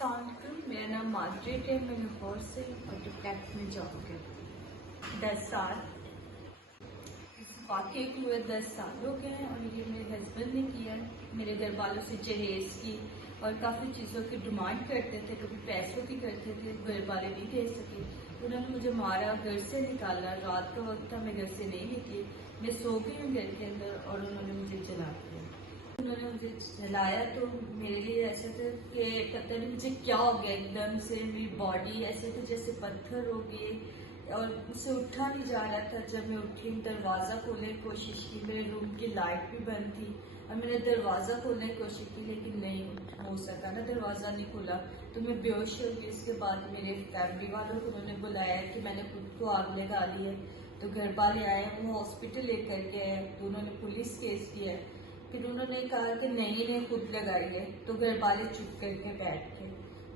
अस्सलाम वालेकुम, मेरा नाम मार्गरेट है। मैं लाहौर से ऑटोकैड में जॉब करती हूँ 10 साल। इस वाक़े को हुए 10 साल हो गए हैं और ये मेरे हस्बैंड ने किया है। मेरे घर वालों से जहेज़ की और काफ़ी चीज़ों की डिमांड करते थे, कभी पैसों की करते थे, घर वाले नहीं दे सके। उन्होंने मुझे मारा, घर से निकाला। रात का वक्त था, मैं घर से नहीं निकली, मैं सो गई हूँ घर के अंदर और उन्होंने मुझे जला दिया। उन्होंने मुझे जलाया तो मेरे लिए ऐसा था कि पता नहीं मुझे क्या हो गया, एकदम से मेरी बॉडी ऐसे थी जैसे पत्थर हो गए और मुझसे उठा नहीं जा रहा था। जब मैं उठी, दरवाज़ा खोलने की कोशिश की, मेरे रूम की लाइट भी बंद थी और मैंने दरवाज़ा खोलने की कोशिश की लेकिन नहीं हो सका ना, दरवाज़ा नहीं खुला तो मैं बेहोश हो गई। इसके बाद मेरे फैमिली वालों को उन्होंने बुलाया कि मैंने खुद को आग लगा ली है, तो घर वाले आए, वो हॉस्पिटल लेकर के आए, तो उन्होंने पुलिस केस किया। फिर उन्होंने कहा कि नहीं ने खुद लगाई है, तो घर वाले चुप करके बैठ गए।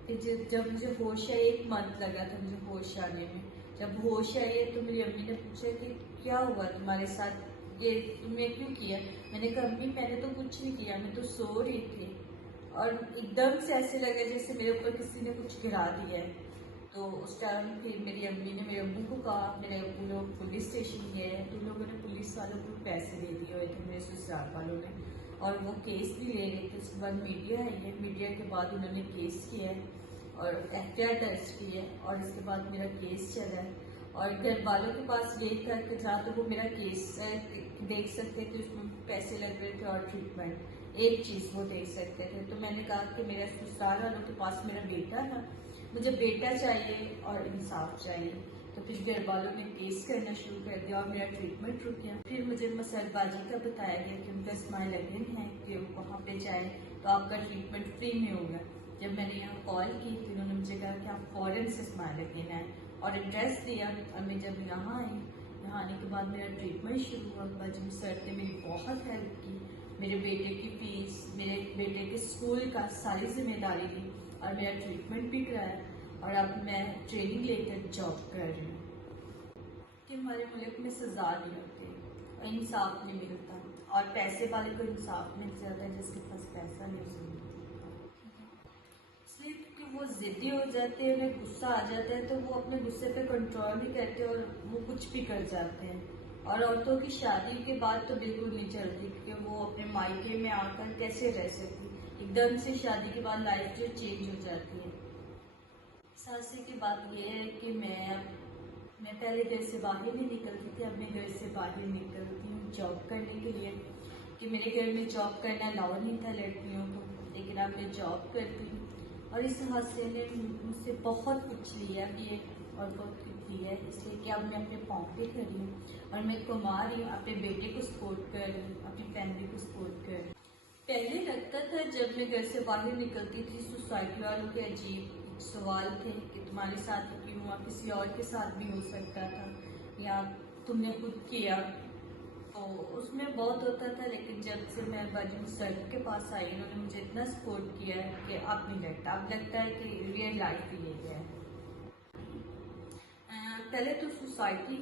फिर जब मुझे होश आया, 1 मंथ लगा था मुझे होश आने में। जब होश आई तो मेरी अम्मी ने पूछा कि क्या हुआ तुम्हारे साथ, ये तुमने क्यों किया? मैंने कहा अम्मी मैंने तो कुछ नहीं किया, मैं तो सो रही थी और एकदम से ऐसे लगा जैसे मेरे ऊपर किसी ने कुछ गिरा दिया है। तो उस टाइम फिर मेरी अम्मी ने मेरे अब्बू को कहा, मेरे अब्बू लोग पुलिस स्टेशन गए हैं, तो लोगों ने पुलिस वालों को पैसे दे दिए हुए थे मेरे ससुराल वालों ने और वो केस भी ले गए थे। उसके बाद मीडिया आई है, मीडिया के बाद उन्होंने केस किया है और एफआईआर दर्ज की है और इसके बाद मेरा केस चला है। और घर वालों के पास गई करके जहाँ तो वो मेरा केस देख सकते थे, उसमें पैसे लग रहे थे और ट्रीटमेंट, एक चीज़ वो देख सकते थे। तो मैंने कहा कि मेरा ससुराल वालों के पास मेरा बेटा था, मुझे बेटा चाहिए और इंसाफ चाहिए। तो फिर घर वालों ने केस करना शुरू कर दिया और मेरा ट्रीटमेंट रुक गया। फिर मुझे मसलबाजी का बताया गया कि उनका स्माइल अगेन है कि वहाँ पे जाए तो आपका ट्रीटमेंट फ्री में होगा। जब मैंने यहाँ कॉल की तो उन्होंने मुझे कहा कि आप फॉरन से स्माइल अगेन आए और एड्रेस दिया और मैं जब यहाँ आई, यहाँ आने के बाद मेरा ट्रीटमेंट शुरू हुआ। बाजू सर ने मेरी बहुत हेल्प की, मेरे बेटे की फीस, मेरे बेटे के स्कूल का सारी जिम्मेदारी ली और मेरा ट्रीटमेंट भी कराया और अब मैं ट्रेनिंग लेकर जॉब कर रही हूँ। कि हमारे मुल्क में सजा नहीं होती और इंसाफ नहीं मिलता और पैसे वाले को इंसाफ मिल जाता है जिसके पास पैसा नहीं उसे मिलता। इसलिए क्योंकि वो ज़िद्दी हो जाते हैं, उन्हें गुस्सा आ जाता है तो वो अपने गुस्से पे कंट्रोल नहीं करते और वो कुछ भी कर जाते हैं। और औरतों की शादी के बाद तो बिल्कुल नहीं चलती क्योंकि वो अपने मायके में आकर कैसे रह सकती, एकदम से शादी के बाद लाइफ जो चेंज हो जाती है। सासी की बात यह है कि मैं पहले घर से बाहर नहीं निकलती थी, अब मैं घर से बाहर निकलती हूँ जॉब करने के लिए कि मेरे घर में जॉब करना अलाउ नहीं था लड़कियों को, लेकिन अब मैं जॉब करती हूँ और इस हादसे ने मुझसे बहुत कुछ लिया भी है और बहुत कुछ दिया है, इसलिए कि अब मैं अपने पाँव पे खड़ी हूँ और मैं कमा रही हूँ, अपने बेटे को सपोर्ट कर रही हूँ, अपनी फैमिली को सपोर्ट कर रही हूँ। पहले लगता था जब मैं घर से बाहर निकलती थी, सोसाइटी वालों के अजीब सवाल थे कि तुम्हारे साथ क्यों हुआ, किसी और के साथ भी हो सकता था या तुमने खुद किया, तो उसमें बहुत होता था। लेकिन जब से मैं बाजू सर के पास आई, उन्होंने मुझे इतना सपोर्ट किया है कि अब नहीं लगता, अब लगता है कि रियल लाइफ ही ले गया है। पहले तो सोसाइटी,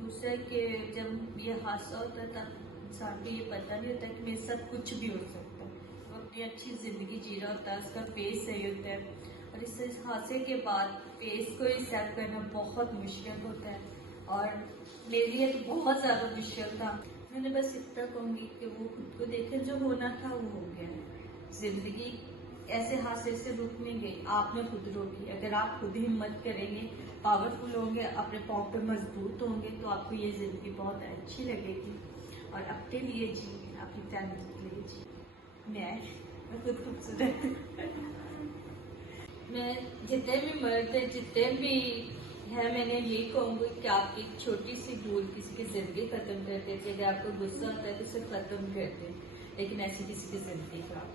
दूसरा कि जब ये हादसा होता था इंसान को ये पता नहीं होता कि मेरे साथ कुछ भी हो सकता है, वो अपनी अच्छी ज़िंदगी जी रहा होता है, उसका फेस सही होता है और इस हादसे के बाद फेस को एक्सेप्ट करना बहुत मुश्किल होता है और मेरे लिए तो बहुत ज़्यादा मुश्किल था। मैंने बस इतना कहूँगी कि वो खुद को देखे, जो होना था वो हो गया। ज़िंदगी ऐसे हादसे से रुक नहीं गई, आपने खुद रोकी। अगर आप खुद हिम्मत करेंगे, पावरफुल होंगे, अपने पाँव पे मजबूत होंगे तो आपको ये ज़िंदगी बहुत अच्छी लगेगी और अपने लिए जी, अपनी फैमिली के लिए जी। मैं खुद खूबसूरत मैं जितने भी मर्द हैं, जितने भी है, मैंने यही कहूँगी कि आपकी एक छोटी सी भूल किसी की ज़िंदगी ख़त्म कर देती है। अगर आपको गुस्सा होता है तो उसे ख़त्म कर दें, लेकिन ऐसी किसी की ज़िंदगी खराब